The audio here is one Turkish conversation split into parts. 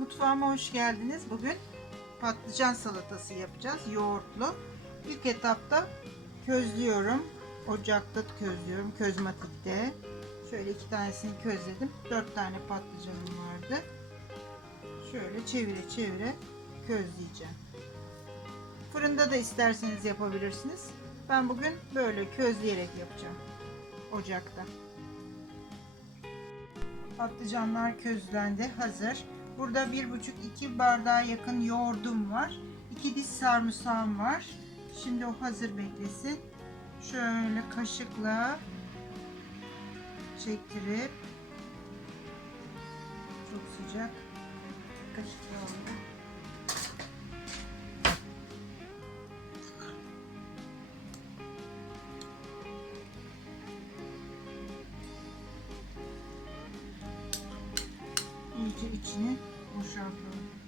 Mutfağıma hoş geldiniz. Bugün patlıcan salatası yapacağız. Yoğurtlu. İlk etapta közlüyorum. Ocakta közlüyorum. Közmatikte. Şöyle iki tanesini közledim. Dört tane patlıcanım vardı. Şöyle çevire çevire közleyeceğim. Fırında da isterseniz yapabilirsiniz. Ben bugün böyle közleyerek yapacağım. Ocakta. Patlıcanlar közlendi, hazır. Burada 1,5-2 bardağa yakın yoğurdum var. 2 diş sarımsağım var. Şimdi o hazır beklesin. Şöyle kaşıkla çektirip çok sıcak kaşıkla oldu. iyice içini Ушакова.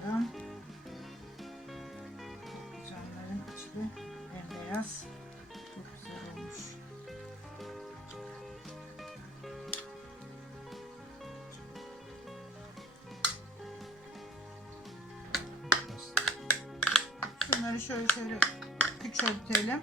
Açalım. Patlıcanların içi de bembeyaz. Çok güzel olmuş. Şunları şöyle şöyle küçültelim.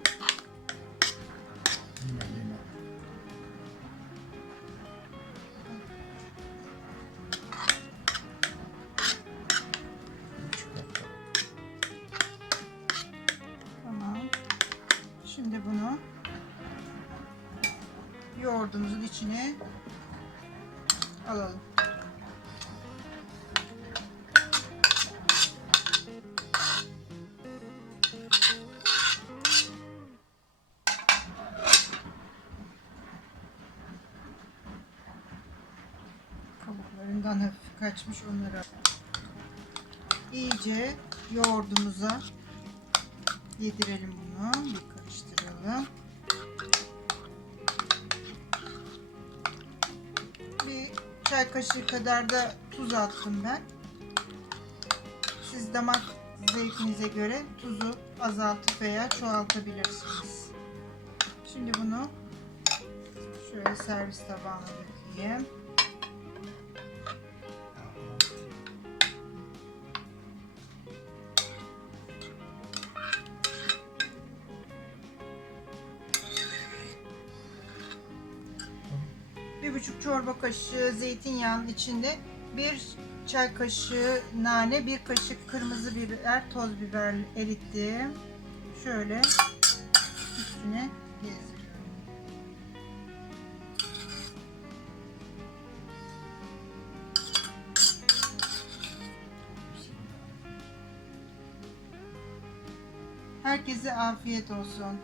Yoğurdumuzun içine alalım. Kabuklarından hafif kaçmış onları iyice yoğurdumuza yedirelim bunu. Bir karıştıralım. Çay kaşığı kadar da tuz attım ben. Siz damak zevkinize göre tuzu azaltıp veya çoğaltabilirsiniz. Şimdi bunu şöyle servis tabağına dökeyim. Buçuk çorba kaşığı zeytinyağının içinde bir çay kaşığı nane, bir kaşık kırmızı biber, toz biber erittim. Şöyle üstüne gezdiriyorum. Herkese afiyet olsun.